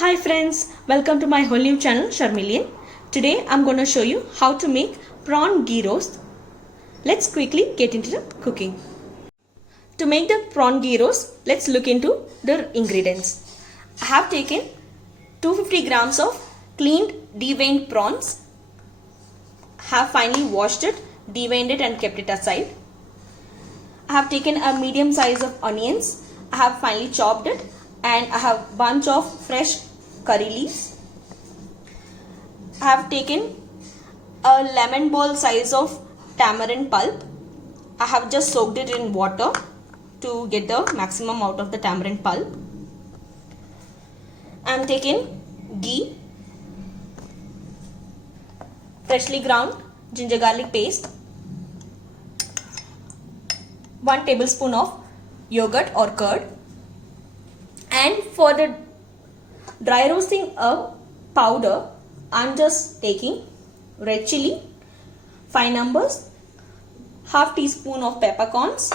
Hi friends, welcome to my whole new channel Sharmilian. Today I'm going to show you how to make prawn ghee roast. Let's quickly get into the cooking. To make the prawn ghee roast, let's look into the ingredients. I have taken 250 grams of cleaned deveined prawns. Have finely washed it, deveined it and kept it aside. I have taken a medium size of onions. I have finely chopped it and I have bunch of fresh curry leaves. I have taken a lemon ball size of tamarind pulp. I have just soaked it in water to get the maximum out of the tamarind pulp. I am taking ghee, freshly ground ginger garlic paste, 1 tablespoon of yogurt or curd, and for the dry roasting a powder, I am just taking red chili, 5 numbers, half teaspoon of peppercorns,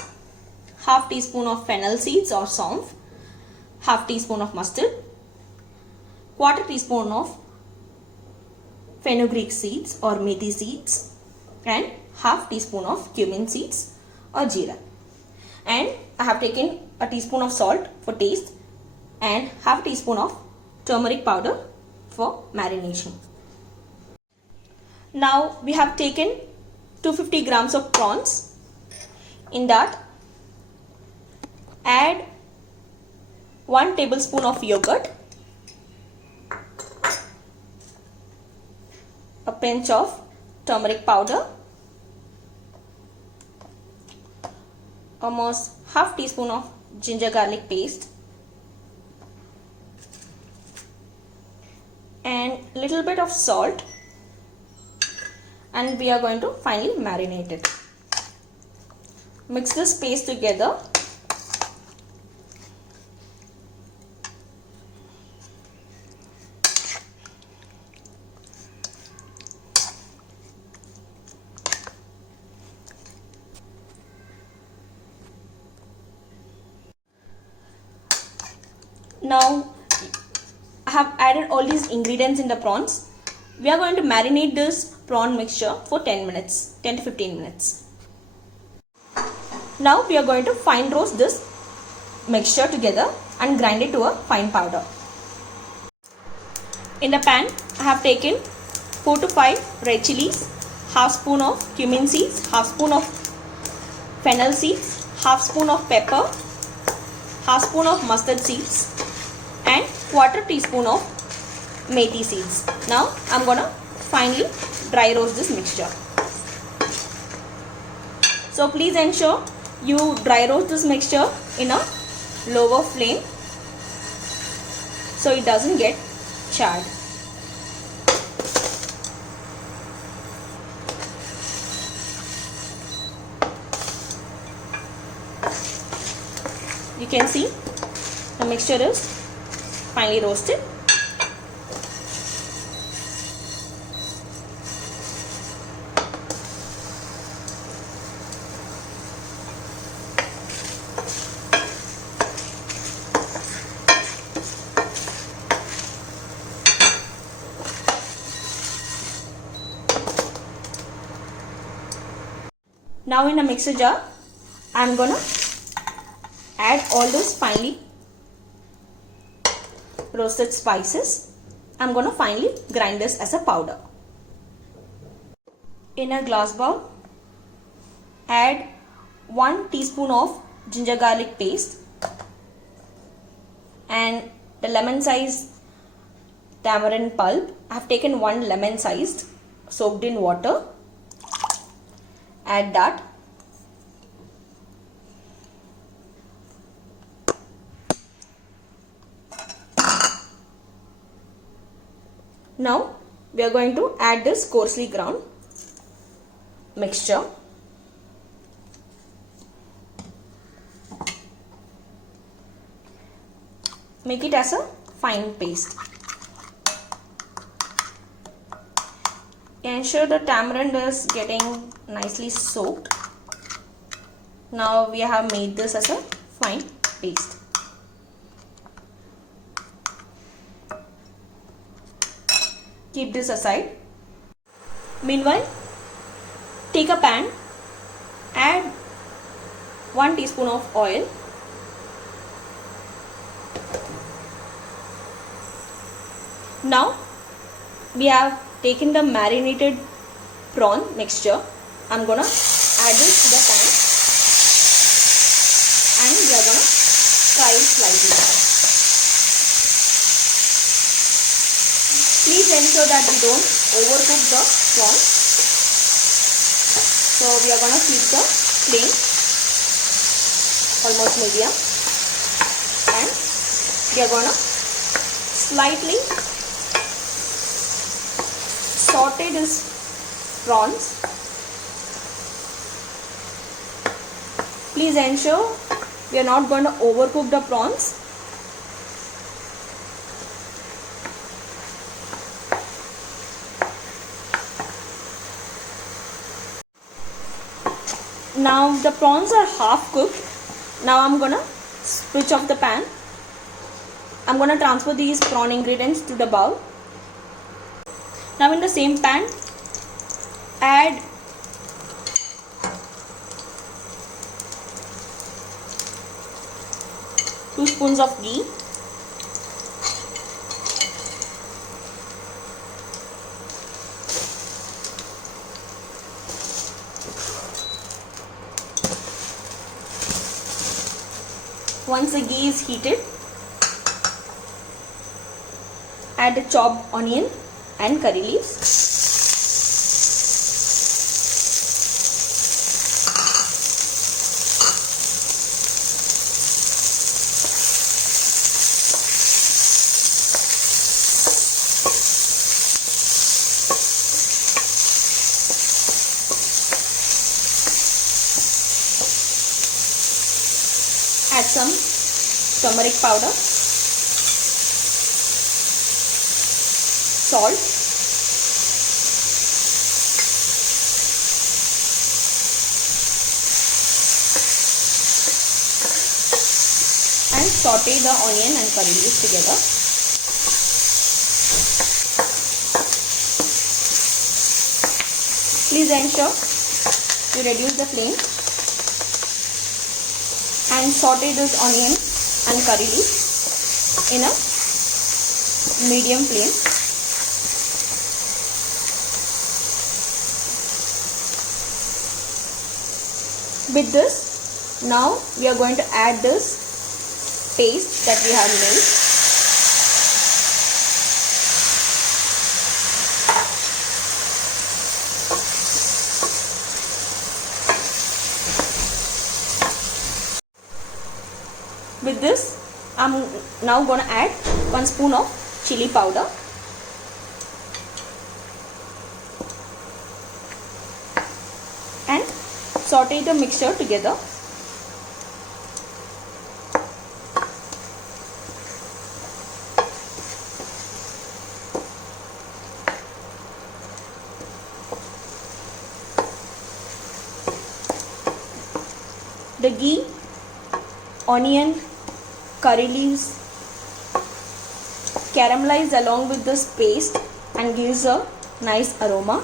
half teaspoon of fennel seeds or saunf, half teaspoon of mustard, quarter teaspoon of fenugreek seeds or methi seeds, and half teaspoon of cumin seeds or jeera. And I have taken a teaspoon of salt for taste and half teaspoon of turmeric powder for marination. Now we have taken 250 grams of prawns. In that, add 1 tablespoon of yogurt, a pinch of turmeric powder, almost half teaspoon of ginger garlic paste, and little bit of salt, and we are going to finally marinate it. Mix this paste together. Now I have added all these ingredients in the prawns. We are going to marinate this prawn mixture for 10 to 15 minutes. Now we are going to fine roast this mixture together and grind it to a fine powder. In the pan, I have taken 4 to 5 red chilies, half spoon of cumin seeds, half spoon of fennel seeds, half spoon of pepper, half spoon of mustard seeds, and quarter teaspoon of methi seeds. Now I am gonna finally dry roast this mixture. So please ensure you dry roast this mixture in a lower flame so it doesn't get charred. You can see the mixture is finely roasted. Now in a mixer jar, I am gonna add all those finely roasted spices. I am gonna finally grind this as a powder. In a glass bowl, add 1 teaspoon of ginger garlic paste and the lemon sized tamarind pulp. I have taken 1 lemon sized soaked in water. Add that. Now we are going to add this coarsely ground mixture. Make it as a fine paste. Ensure the tamarind is getting nicely soaked. Now we have made this as a fine paste. keep this aside. Meanwhile, take a pan, add 1 teaspoon of oil. Now we have taken the marinated prawn mixture. I'm gonna add this to the pan and we are gonna fry it slightly. Please ensure that we don't overcook the prawn. So we are gonna keep the flame almost medium and we are gonna slightly saute these prawns. Please ensure we are not going to overcook the prawns. Now the prawns are half cooked. Now I'm gonna switch off the pan. I'm gonna transfer these prawn ingredients to the bowl. Now in the same pan, add two spoons of ghee. Once the ghee is heated, add the chopped onion and curry leaves. Add some turmeric powder, salt, and saute the onion and curry leaves together. Please ensure you reduce the flame and saute this onion and curry leaf in a medium flame. With this, now we are going to add this paste that we have made. With this, I'm now going to add 1 spoon of chili powder, and saute the mixture together. The ghee, onion, curry leaves caramelize along with this paste and gives a nice aroma.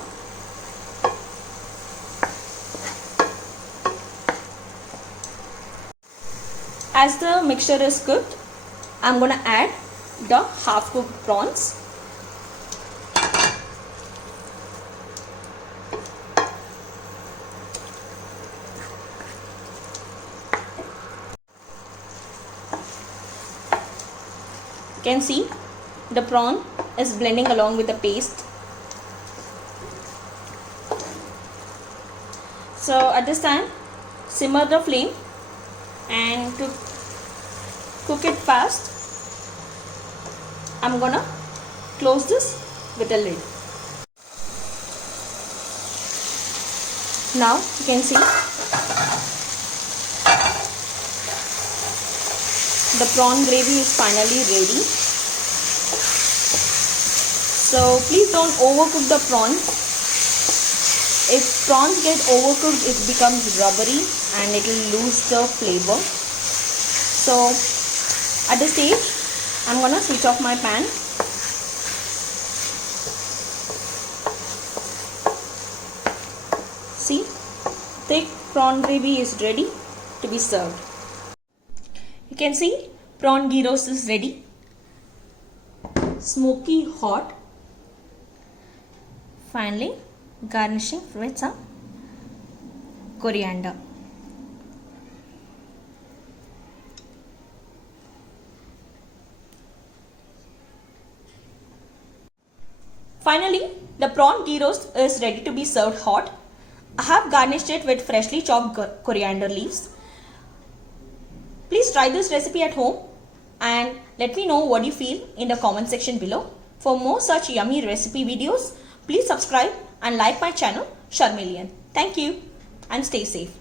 As the mixture is cooked, I'm going to add the half cooked prawns. You can see the prawn is blending along with the paste. So at this time, simmer the flame, and to cook it fast, I'm gonna close this with a lid. Now you can see the prawn gravy is finally ready. So please don't overcook the prawns. If prawns get overcooked, it becomes rubbery and it will lose the flavor. So at this stage, I'm gonna switch off my pan thick prawn gravy is ready to be served. You can see prawn gyros is ready. Smoky hot. Finally, garnishing with some coriander. Finally, the prawn gyros is ready to be served hot. I have garnished it with freshly chopped coriander leaves. Please try this recipe at home and let me know what you feel in the comment section below. For more such yummy recipe videos, please subscribe and like my channel Sharmilian. Thank you and stay safe.